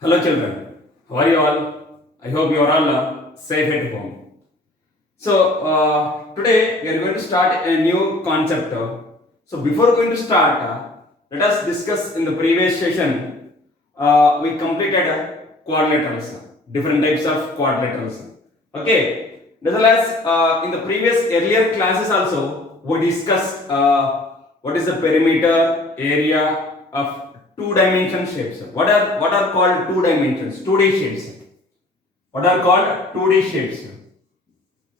Hello children, how are you all? I hope you are all safe at home. Today we are going to start a new concept. So before going to start, let us discuss in the previous session. We completed quadrilaterals, different types of quadrilaterals. Okay, nevertheless, in the previous earlier classes also we discussed what is the perimeter area of two dimension shapes. What are called two dimensions? 2D shapes. What are called 2D shapes?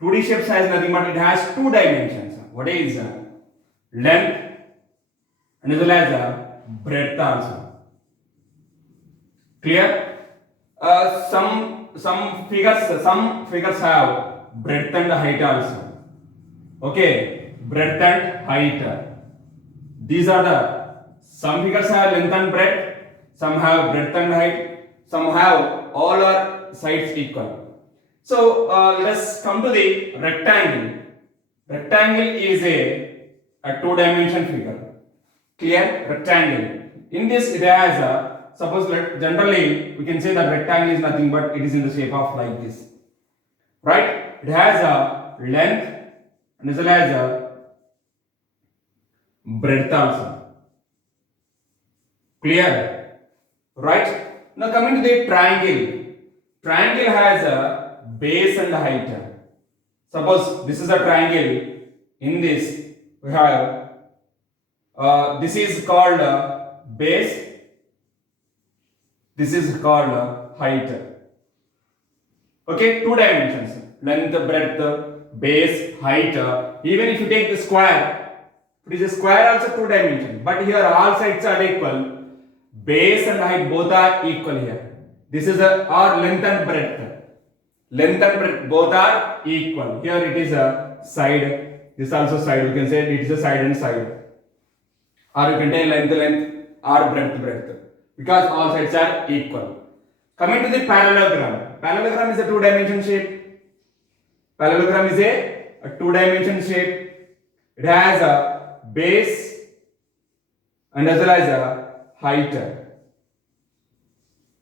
2D shapes has nothing but it has two dimensions. What is length and as well as breadth also. Clear? Some figures have breadth and height also. Okay, breadth and height. These are the some figures have length and breadth, some have breadth and height, some have all are sides equal. So let's come to the rectangle. Rectangle is a two-dimension figure. Clear? Rectangle. In this it has a generally we can say that rectangle is nothing but it is in the shape of like this. Right? It has a length and as well as a breadth also. Clear? Right? Now coming to the triangle. Triangle has a base and height. Suppose this is a triangle. In this we have this is called base. This is called height. Okay, two dimensions. Length, breadth, base, height. Even if you take the square, it is a square also two dimensions. But here all sides are equal. Base and height both are equal here. This is our length and breadth. Length and breadth both are equal. Here it is a side. This also side. You can say it is a side and side. Or you can take length or breadth. Because all sides are equal. Coming to the parallelogram. Parallelogram is a two-dimension shape. Parallelogram is a two-dimension shape. It has a base and as well as a height.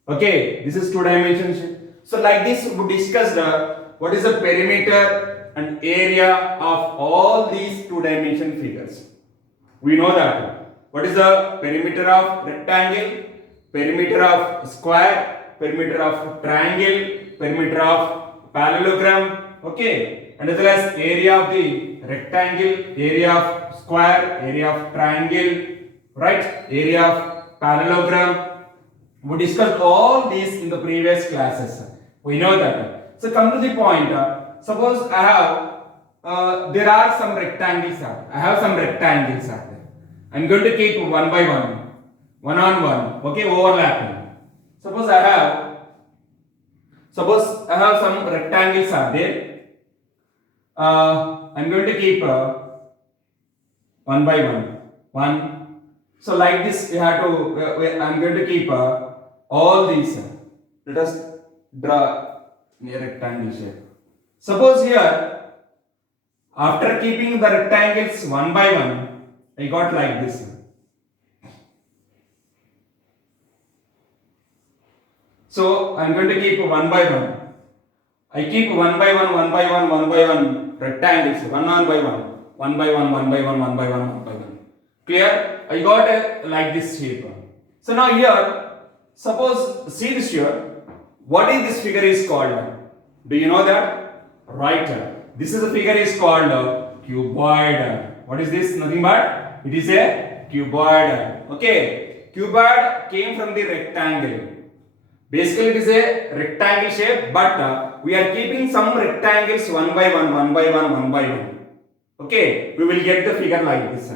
Okay, this is two-dimension shape. So like this we discussed what is the perimeter and area of all these two-dimension figures. We know that. What is the perimeter of rectangle, perimeter of square, perimeter of triangle, perimeter of parallelogram, okay, and as well as area of the rectangle, area of square, area of triangle, right, area of parallelogram. We discussed all these in the previous classes. We know that. So come to the point. Suppose I have there are some rectangles. I have some rectangles. I'm going to keep one by one on one. Okay, overlapping. Suppose I have some rectangles are there. I'm going to keep one by one. So like this, we have to. I'm going to keep all these. Let us draw a rectangle shape. Suppose here, after keeping the rectangles one by one, I got like this. So I'm going to keep one by one. I keep one by one rectangles, one by one. Clear? I got like this shape. So now here, suppose see this here. What is this figure is called? Do you know that? Right. This is a figure is called cuboid. What is this? Nothing but it is a cuboid. Okay. Cuboid came from the rectangle. Basically, it is a rectangle shape, but we are keeping some rectangles one by one. Okay, we will get the figure like this.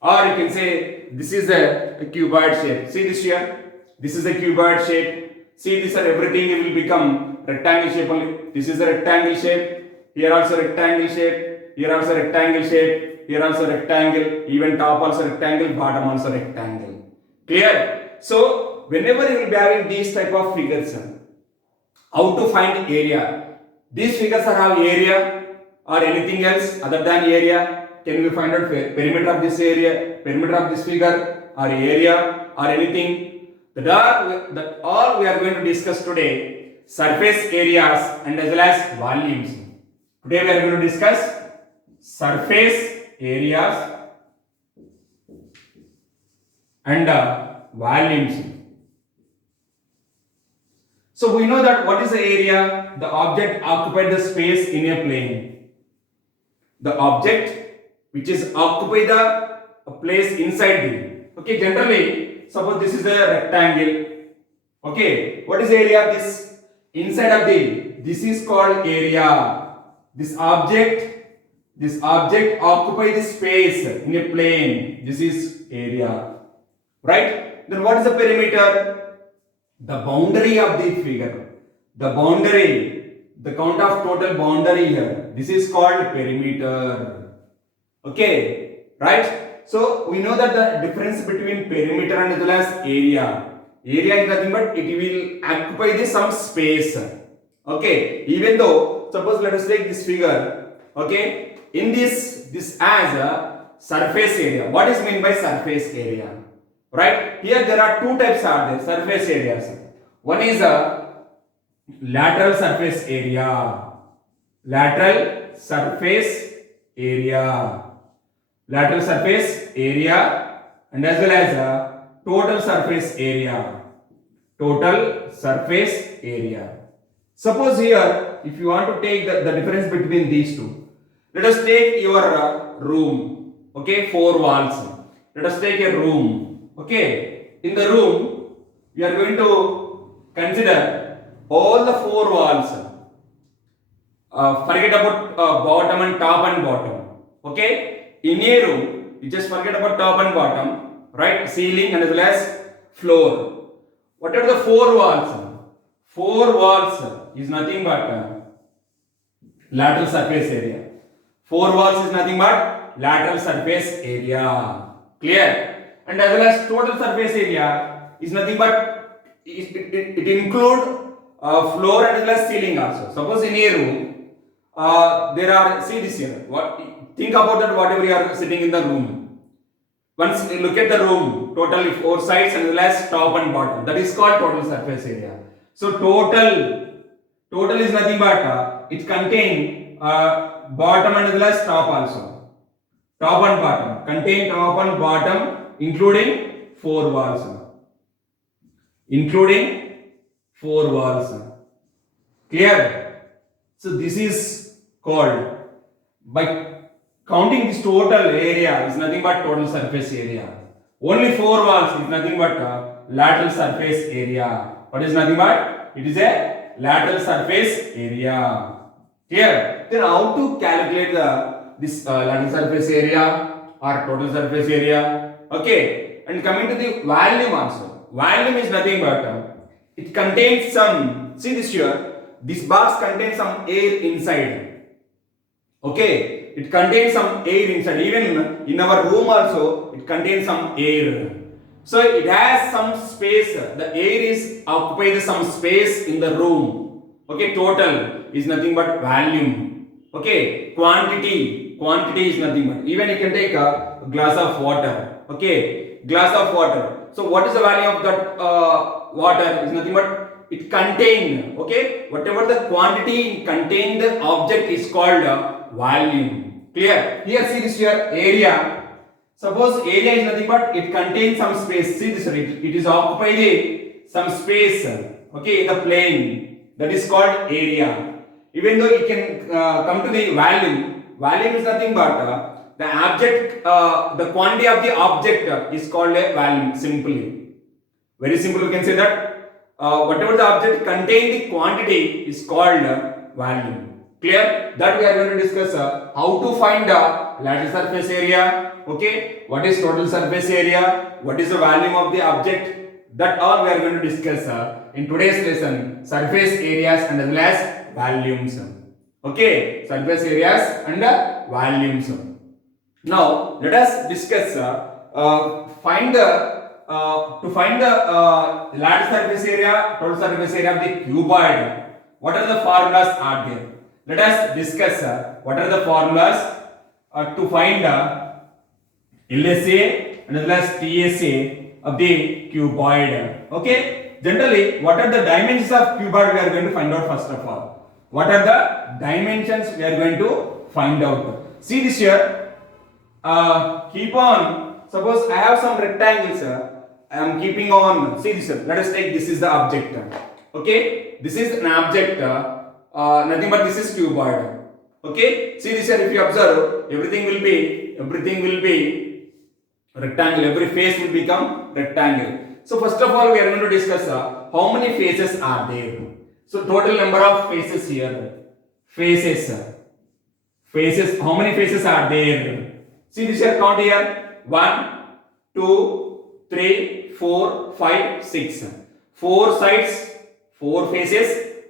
Or you can say this is a cuboid shape. See this here? This is a cuboid shape. See this and everything will become rectangle shape only. This is a rectangle shape. Here also rectangle shape. Here also rectangle shape. Here also rectangle. Even top also rectangle. Bottom also rectangle. Clear? So whenever you will be having these type of figures, how to find area? These figures have area or anything else other than area. Can we find out perimeter of this area, perimeter of this figure, or area, or anything? That all we are going to discuss today, surface areas and as well as volumes. Today we are going to discuss surface areas and volumes. So we know that what is the area? The object occupied the space in a plane. The object which is occupy the place inside the. Okay, generally, suppose this is a rectangle. Okay, what is the area of this? Inside of the. This is called area. This object occupy the space in a plane. This is area. Right? Then what is the perimeter? The boundary of the figure. The boundary. The count of total boundary here. This is called perimeter. Okay. Right? So we know that the difference between perimeter and as well as area. Area is nothing but it will occupy the some space. Okay. Even though, suppose let us take this figure. Okay. In this as a surface area. What is meant by surface area? Right? Here there are two types are there, surface areas. One is a lateral surface area. Lateral surface area. Lateral surface area and as well as a total surface area. Total surface area. Suppose here, if you want to take the difference between these two, let us take your room. Okay, 4 walls. Let us take a room. Okay, in the room, we are going to consider all the 4 walls. Forget about bottom and top and bottom. Okay, in a room, you just forget about top and bottom, right? Ceiling and as well as floor. What are the 4 walls? 4 walls is nothing but lateral surface area. 4 walls is nothing but lateral surface area. Clear? And as well as total surface area is nothing but it include floor and as well as ceiling also. Suppose in a room there are, see this here, think about that whatever you are sitting in the room. Once you look at the room, total 4 sides and as well as top and bottom, that is called total surface area. So total is nothing but it contain bottom and as well as top also. Top and bottom, contain top and bottom including 4 walls. Including 4 walls. Clear? So this is called, by counting this total area is nothing but total surface area. Only 4 walls is nothing but lateral surface area. What is nothing but? It is a lateral surface area. Clear? Then how to calculate this lateral surface area or total surface area? Okay, and coming to the volume also. Volume is nothing but it contains some, see this here, this box contains some air inside. Okay, it contains some air inside. Even in our room also, it contains some air. So it has some space. The air is occupied some space in the room. Okay, total is nothing but volume. Okay, quantity is nothing but, even you can take a glass of water. Okay, glass of water. So what is the value of that water? Is nothing but it contained. Okay, whatever the quantity contained the object is called volume. Clear? Here see this here, area. Suppose area is nothing but it contains some space. See this, it is occupied some space. Okay, in the plane, that is called area. Even though you can come to the volume. Volume is nothing but the object, the quantity of the object is called a volume. Simply, very simple, you can say that whatever the object contain the quantity is called volume. Clear? That we are going to discuss how to find lateral surface area. Okay, what is total surface area? What is the volume of the object? That all we are going to discuss in today's lesson. Surface areas and as well as volumes. Okay, surface areas and volumes. Now let us discuss to find the lateral surface area, total surface area of the cuboid. What are the formulas are there? Let us discuss what are the formulas to find LSA and as well as TSA of the cuboid. Okay. Generally, what are the dimensions of cuboid we are going to find out first of all. What are the dimensions we are going to find out. See this here. Keep on. Suppose I have some rectangles. I am keeping on. See this. Let us take this is the object. Okay. This is an object. Nothing but this is cuboid. Okay. See this here. If you observe, everything will be rectangle. Every face will become rectangle. So first of all, we are going to discuss how many faces are there. So total number of faces here. Faces. How many faces are there? See this here. Count here. 1, 2, 3, 4, 5, 6. 4 sides, 4 faces,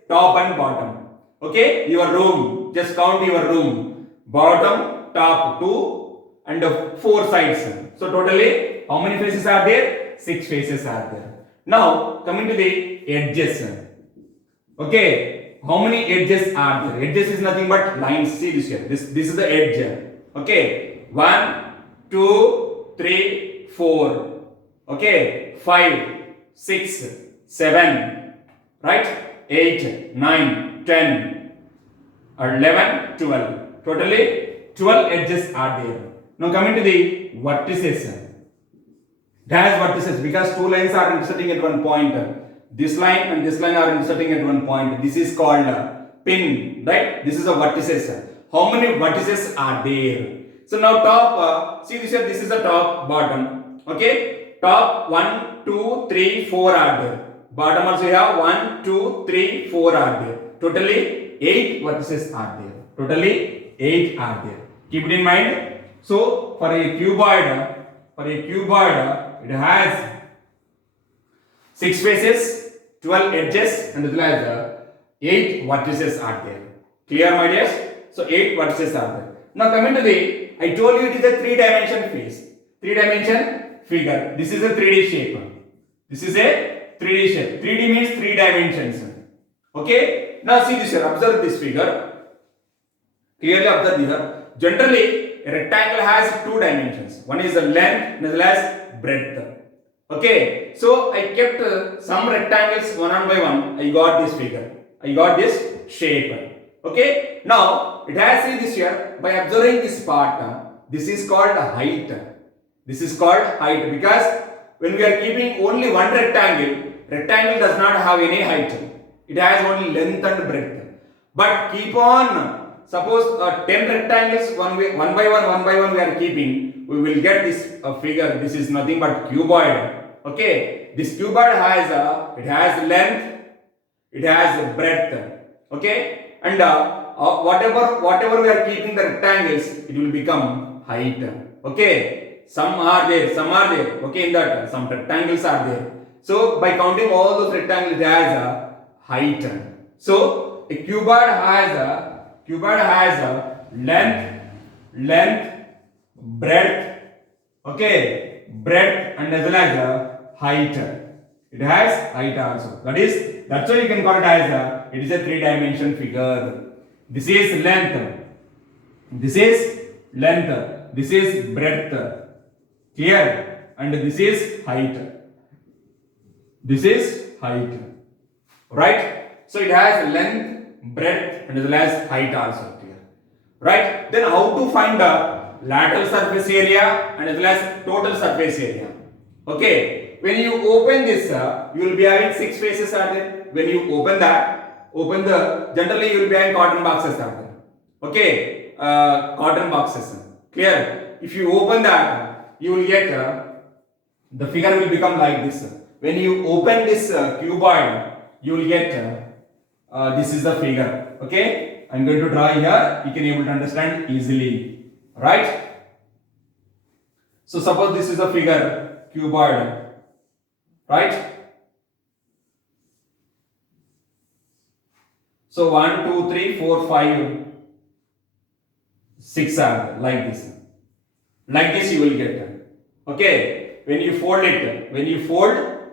top and bottom. Okay. Your room. Just count your room. Bottom, top 2 and 4 sides. So totally, how many faces are there? 6 faces are there. Now coming to the edges. Okay, how many edges are there? Edges is nothing but lines. See this here. This is the edge. Okay, 1, 2, 3, 4. Okay, 5, 6, 7. Right? 8, 9, 10, 11, 12. Totally 12 edges are there. Now coming to the vertices. It has vertices because 2 lines are intersecting at one point. This line and this line are intersecting at one point. This is called pin, right? This is a vertices. How many vertices are there? So now top, see this here, this is the top, bottom. Okay, top 1, 2, 3, 4 are there. Bottom also you have 1, 2, 3, 4 are there. Totally 8 vertices are there. Totally 8 are there. Keep it in mind. So for a cuboid, it has 6 faces, 12 edges, and as well as 8 vertices are there. Clear, my dears? So 8 vertices are there. Now coming to the, I told you it is a 3-dimension face, 3-dimension figure. This is a 3D shape. This is a 3D shape. 3D means 3 dimensions. Okay. Now see this here. Observe this figure. Clearly observe here. Generally, a rectangle has 2 dimensions. One is the length and as well as breadth. Okay, so I kept some rectangles one by one. I got this figure. I got this shape. Okay, now it has, see this here, by observing this part, this is called height. This is called height because when we are keeping only one rectangle does not have any height. It has only length and breadth. But keep on, suppose 10 rectangles one by one we are keeping, we will get this figure. This is nothing but cuboid. Okay, this cuboid has it has length, it has breadth. Okay, and whatever we are keeping the rectangles, it will become height. Okay, some are there. Okay, in that some rectangles are there. So by counting all those rectangles, it has a height. So a cuboid has a length, breadth. Okay, breadth and as well as a height. It has height also. That's why you can call it as it is a 3-dimension figure. This is length. This is breadth. Clear? And this is height. Right? So it has length, breadth and as well as height also. Clear? Right? Then how to find the lateral surface area and as well as total surface area? Okay, when you open this, you will be having 6 faces are there. When you generally you will be having cotton boxes are there. Okay, cotton boxes. Clear? If you open that, you will get the figure will become like this. When you open this cuboid, you will get this is the figure. Okay, I am going to draw here. You can able to understand easily. Right? So suppose this is a figure, cuboid, right? So 1, 2, 3, 4, 5, 6 are like this. Like this you will get. Okay, when you fold it,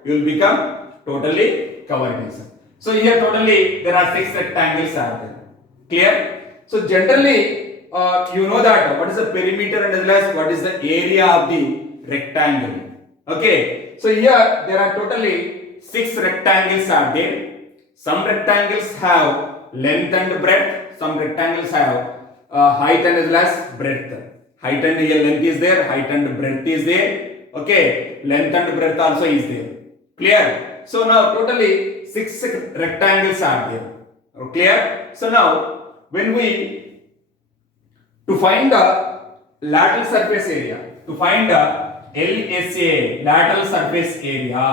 you will become totally covered. So here totally there are 6 rectangles are there. Clear? So generally you know that what is the perimeter and as well as what is the area of the rectangle. Okay, so here there are totally 6 rectangles are there. Some rectangles have length and breadth, some rectangles have height and as well as breadth. Height and length is there, height and breadth is there. Okay, length and breadth also is there. Clear? So now totally 6 rectangles are there. Clear? So now when we to find the lateral surface area, to find the LSA, lateral surface area,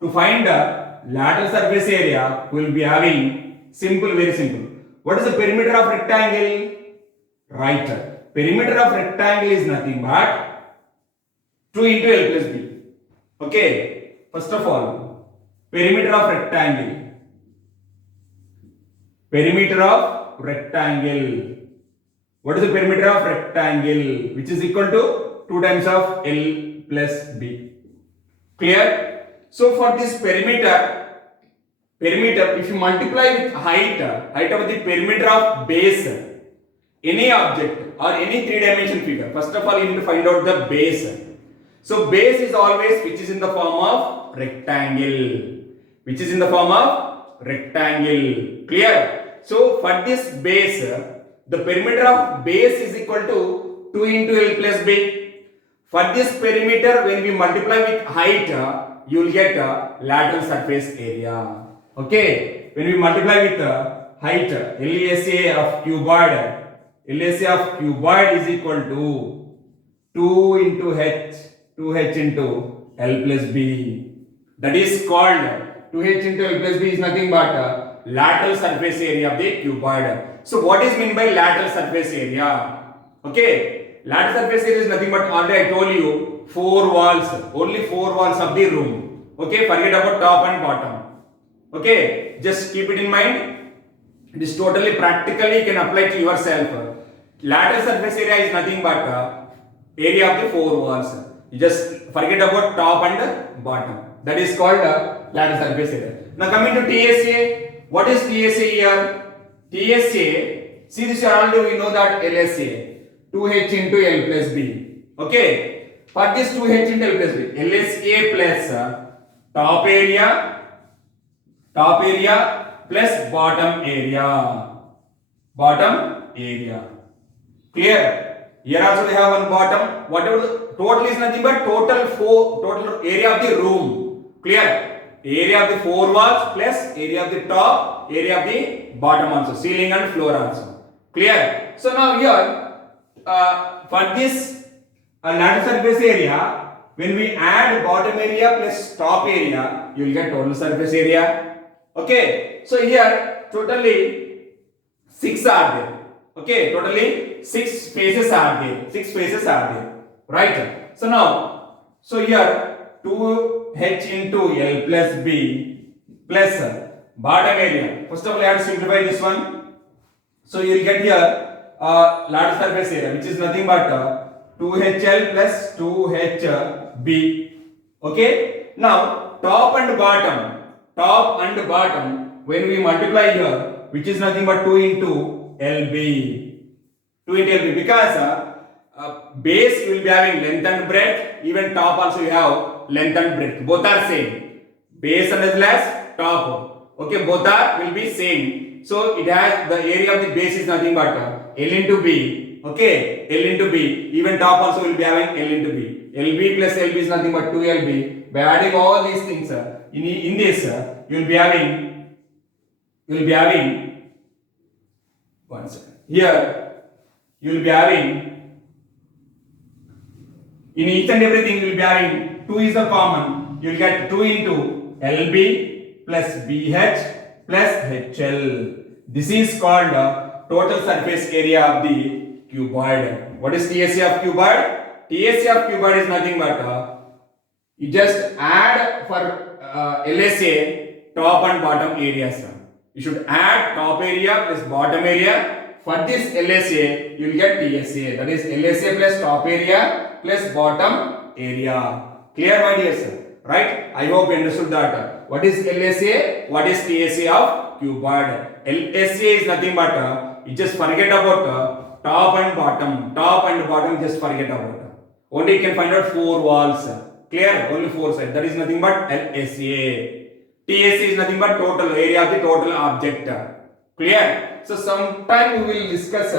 to find the lateral surface area, we will be having simple, very simple. What is the perimeter of rectangle? Right. Perimeter of rectangle is nothing but 2 into L plus B. Okay. First of all, perimeter of rectangle. Perimeter of rectangle. What is the perimeter of rectangle? Which is equal to 2 times of L plus B. Clear? So for this perimeter, if you multiply with height of the perimeter of base, any object or any 3-dimensional figure, first of all you need to find out the base. So base is always which is in the form of rectangle. Which is in the form of rectangle. Clear? So for this base, the perimeter of base is equal to 2 into L plus B. For this perimeter, when we multiply with height, you will get lateral surface area. Okay, when we multiply with height, LCSA of cuboid, LCSA of cuboid is equal to 2 into H, 2H into L plus B. That is called 2H into L plus B is nothing but lateral surface area of the cuboid. So what is meant by lateral surface area? Okay, lateral surface area is nothing but already I told you 4 walls, only 4 walls of the room. Okay, forget about top and bottom. Okay, just keep it in mind. It is totally practically you can apply to yourself. Lateral surface area is nothing but area of the 4 walls. You just forget about top and bottom. That is called lateral surface area. Now coming to TSA. What is TSA here? TSA, see this already we know that LSA, 2H into L plus B. Okay. For this 2H into L plus B, LSA plus top area plus bottom area. Clear? Here also we have one bottom. Whatever the total is nothing but total area of the room. Clear? Area of the 4 walls plus area of the top, area of the bottom also, ceiling and floor also. Clear? So now here for this lateral surface area, when we add bottom area plus top area, you will get total surface area. Okay, so here totally 6 are there. Okay, totally 6 faces are there. Right? So now, so here 2H into L plus B plus bottom area. First of all, I have to simplify this one. So you will get here lateral surface area, which is nothing but 2HL plus 2HB. Okay. Now top and bottom, when we multiply here, which is nothing but 2 into LB. Because base you will be having length and breadth, even top also you have length and breadth, both are same. Base and as well as top. Okay, both will be same. So it has the area of the base is nothing but L into B. Okay, L into B. Even top also will be having L into B. LB plus LB is nothing but 2LB. By adding all these things in this, you will be having one second. Here you will be having in each and everything you will be having 2 is the common. You will get 2 into LB plus BH plus HL. This is called total surface area of the cuboid. What is TSA of cuboid? TSA of cuboid is nothing but you just add for LSA top and bottom areas. You should add top area plus bottom area. For this LSA, you will get TSA. That is LSA plus top area plus bottom area. Clear, my dear sir? Right? I hope you understood that. What is LSA? What is TSA of cuboid? LSA is nothing but you just forget about top and bottom. Top and bottom just forget about. Only you can find out 4 walls. Clear? Only 4 sides. That is nothing but LSA. TSA is nothing but total area of the total object. Clear? So sometime we will discuss.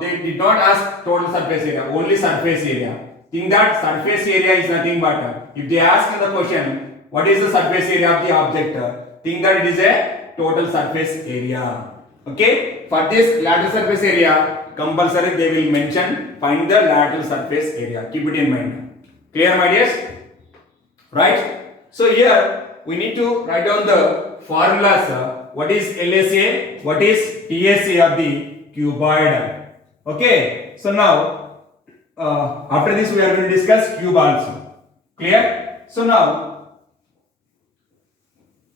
They did not ask total surface area, only surface area. Think that surface area is nothing but. If they ask in the question, what is the surface area of the object? Think that it is a total surface area. Okay? For this lateral surface area, compulsory they will mention find the lateral surface area. Keep it in mind. Clear, my dears? Right? So here we need to write down the formulas. What is LSA? What is TSA of the cuboid? Okay. So now after this we are going to discuss cube also. Clear? So now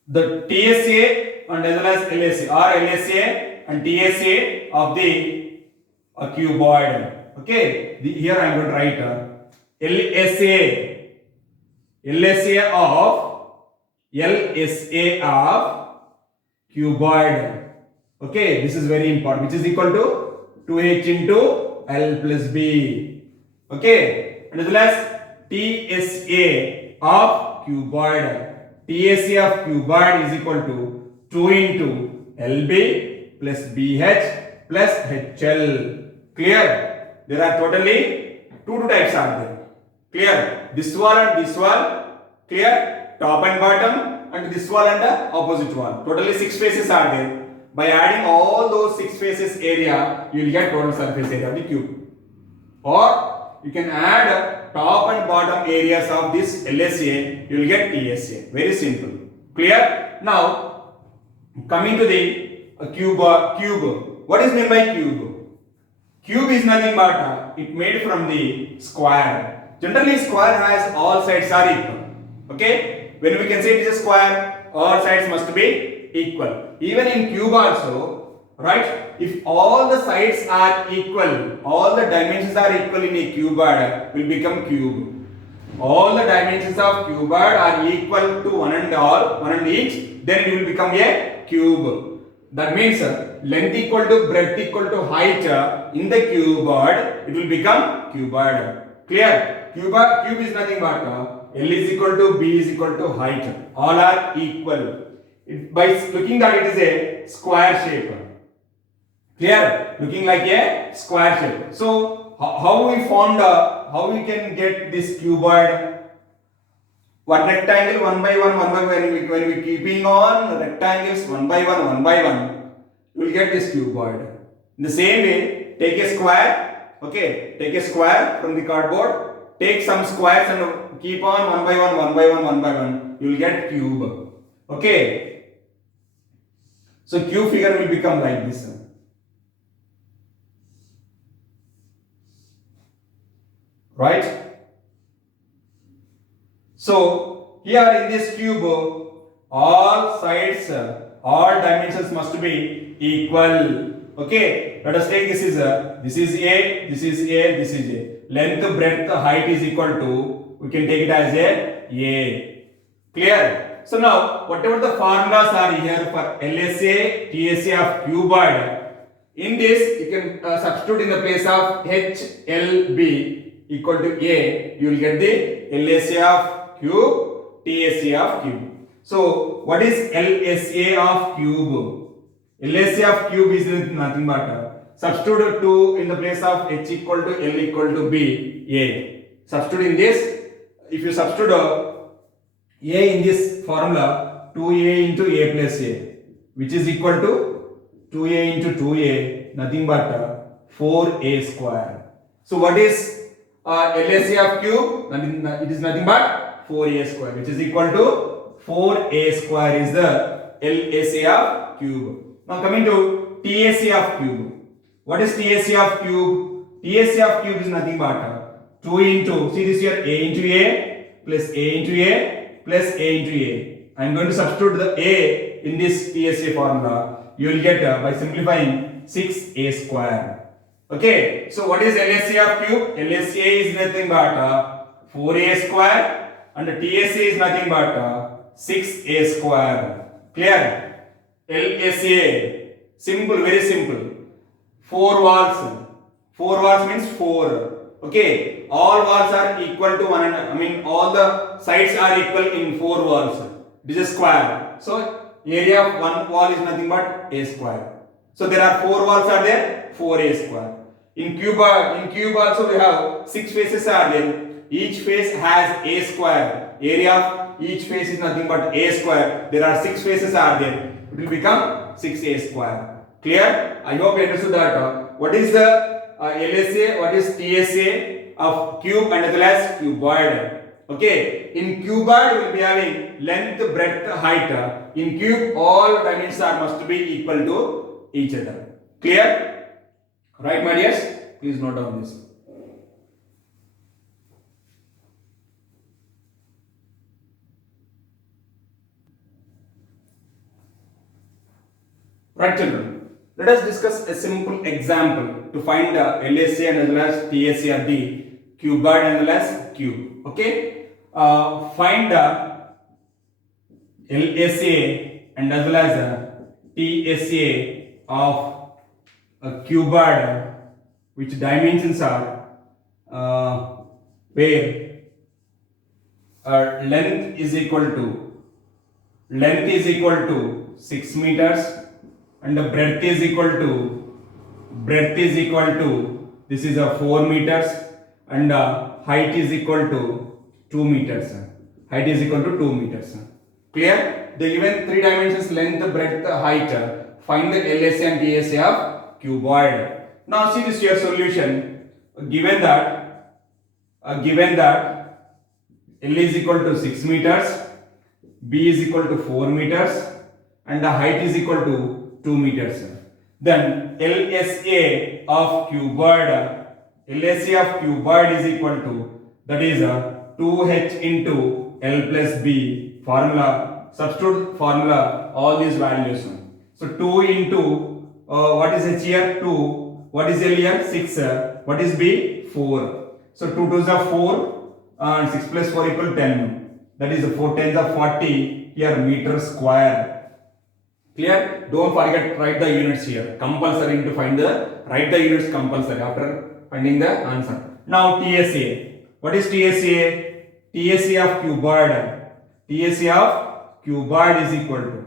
the TSA and as well as LSA or LSA and TSA of the cuboid. Okay. Here I am going to write LSA of cuboid. Okay, this is very important, which is equal to 2h into L plus B. Okay, and as well as TSA of cuboid. TSA of cuboid is equal to 2 into LB plus BH plus HL. Clear? There are totally two types are there. Clear? This wall and this wall. Clear? Top and bottom, and this wall and the opposite wall. Totally 6 faces are there. By adding all those 6 faces area, you will get total surface area of the cube. Or you can add top and bottom areas of this LSA, you will get TSA. Very simple. Clear? Now, coming to the cube. What is meant by cube? Cube is nothing but it made from the square. Generally, square has all sides are equal. Okay? When we can say it is a square, all sides must be equal. Even in cube also, right? If all the sides are equal, all the dimensions are equal in a cuboid, will become cube. All the dimensions of cuboid are equal to one and each, then it will become a cube. That means length equal to breadth equal to height in the cuboid, it will become cuboid. Clear? Cube is nothing but L is equal to B is equal to height. All are equal. By looking that it is a square shape. Clear? Looking like a square shape. So how we found how we can get this cuboid? What rectangle one by one when we keeping on rectangles one by one, you will get this cuboid. In the same way, take a square. Okay, take a square from the cardboard. Take some squares and keep on one by one. You will get cube. Okay. So cube figure will become like this. Right? So here in this cube, all sides, all dimensions must be equal. Okay. Let us take this is A, this is A, this is A. Length, breadth, height is equal to, we can take it as A. Clear? So now, whatever the formulas are here for LSA, TSA of cuboid, in this you can substitute in the place of HLB equal to A, you will get the LSA of cube, TSA of cube. So, what is LSA of cube? LSA of cube is nothing but substitute 2 in the place of H equal to L equal to B, A. Substitute in this, if you substitute A in this formula, 2A into A plus A, which is equal to 2A into 2A, nothing but 4A square. So what is LSA of cube? It is nothing but 4A square, which is equal to 4A square is the LSA of cube. Now coming to TSA of cube. What is TSA of cube? TSA of cube is nothing but 2 into, see this here, A into A plus A into A plus A into A. I am going to substitute the A in this TSA formula. You will get by simplifying 6A square. Okay, so what is LSA of cube? LSA is nothing but 4A square and TSA is nothing but 6A square. Clear? LSA, simple, very simple. 4 walls. 4 walls means 4. Okay, all walls are equal to one and I mean all the sides are equal in 4 walls. It is a square. So area of one wall is nothing but a square. So there are 4 walls are there, 4a square. In cube also we have 6 faces are there. Each face has a square. Area of each face is nothing but a square. There are 6 faces are there. It will become 6a square. Clear? I hope you understood that. What is the LSA? What is TSA of cube and as well as cuboid? Okay. In cuboid we will be having length, breadth, height. In cube all dimensions must be equal to each other. Clear? Right, my dears? Please note down this. Right, children. Let us discuss a simple example to find the LSA and as well as TSA of the cuboid and as well as cube. Okay. Find the LSA and as well as TSA of a cuboid, which dimensions are where length is equal to 6 meters and the breadth is equal to this is a 4 meters and height is equal to 2 meters. Height is equal to 2 meters. Clear? They given 3 dimensions: length, breadth, height. Find the LSA and TSA of cuboid. Now see this your solution. Given that L is equal to 6 meters, B is equal to 4 meters and the height is equal to 2 meters. Then LSA of cuboid is equal to, that is 2h into L plus B formula. Substitute formula all these values. So 2 into what is h here? 2. What is L here? 6. What is B? 4. So 2 2s are 4 and 6 plus 4 equal 10. That is 4 10s are 40. Here meter square. Clear? Don't forget, write the units here. Compulsory to find write the units compulsory after finding the answer. Now TSA. What is TSA? TSA of cuboid. TSA of cuboid is equal to,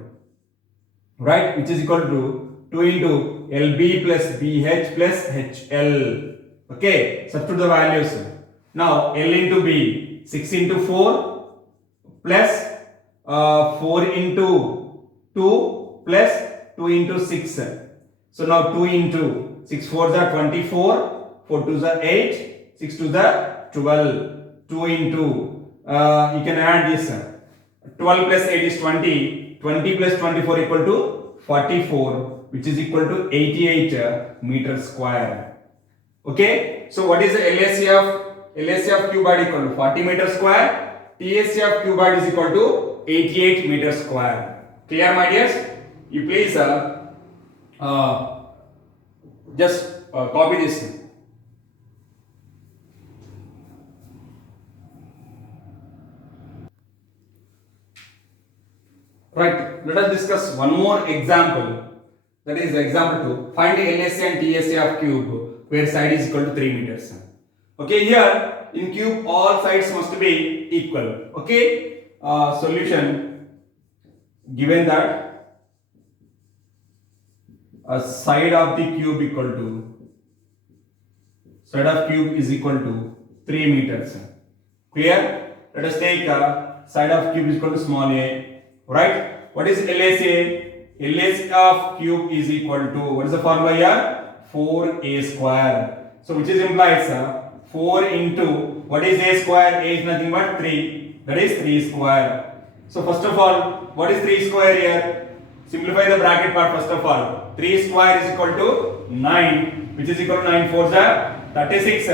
right, which is equal to 2 into LB plus BH plus HL. Okay, substitute the values. Now L into B, 6 into 4 plus 4 into 2 plus 2 into 6. So now 2 into 6 4s are 24, 4 2s are 8, 6 2s are 12. 2 into you can add this 12 plus 8 is 20, 20 plus 24 equal to 44, which is equal to 88 meters square. Okay, so what is the LSA of cuboid equal to 40 meters square? TSA of cuboid is equal to 88 meters square. Clear, my dears? You please just copy this. Right, let us discuss one more example. That is example 2. Find the LSA and TSA of cube where side is equal to 3 meters. Okay, here in cube all sides must be equal. Okay, solution, given that a side of the cube is equal to 3 meters. Clear? Let us take side of cube is equal to small a. Right? What is LSA? LSA of cube is equal to, what is the formula here? 4a square. So which is implies 4 into, what is a square? A is nothing but 3. That is 3 square. So first of all, what is 3 square here? Simplify the bracket part first of all. 3 square is equal to 9, which is equal to 9 4s are 36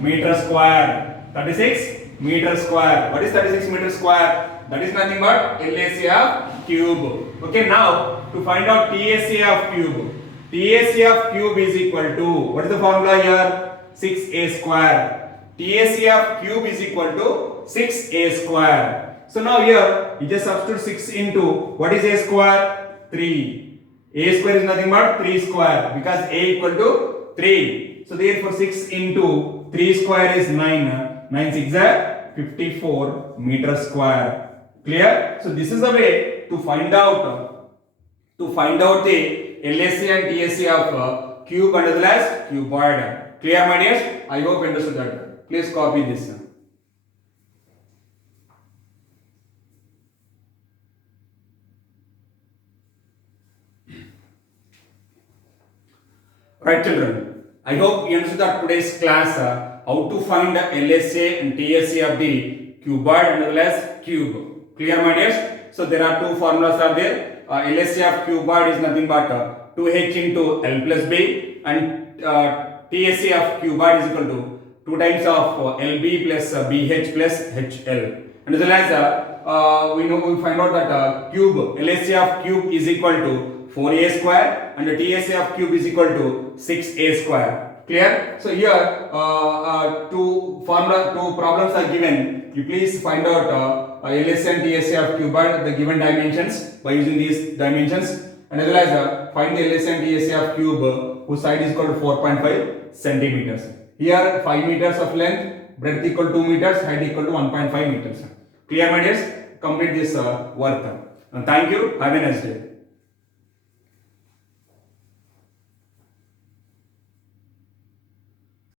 meter square. 36 meter square. What is 36 meter square? That is nothing but LSA of cube. Okay, now to find out TSA of cube. TSA of cube is equal to, what is the formula here? 6a square. TSA of cube is equal to 6a square. So now here you just substitute 6 into, what is a square? 3. A square is nothing but 3 square because a equal to 3. So therefore 6 into 3 square is 9. 9 6 are 54 meter square. Clear? So this is the way to find out the LSA and TSA of cube and as well as cuboid. Clear, my dears? I hope you understood that. Please copy this. Right, children. I hope you understood that today's class how to find the LSA and TSA of the cuboid and as well as cube. Clear, my dears? So there are two formulas are there. LSA of cuboid is nothing but 2h into L plus B, and TSA of cuboid is equal to 2 times of LB plus BH plus HL. And as well as we find out that cube LSA of cube is equal to 4a square and the TSA of cube is equal to 6a square. Clear? So here two problems are given. You please find out LSA and TSA of cuboid, the given dimensions by using these dimensions, and as well as find the LSA and TSA of cube whose side is equal to 4.5 centimeters. Here 5 meters of length, breadth equal to 2 meters, height equal to 1.5 meters. Clear, my dears? Complete this work. And thank you. Have a nice day.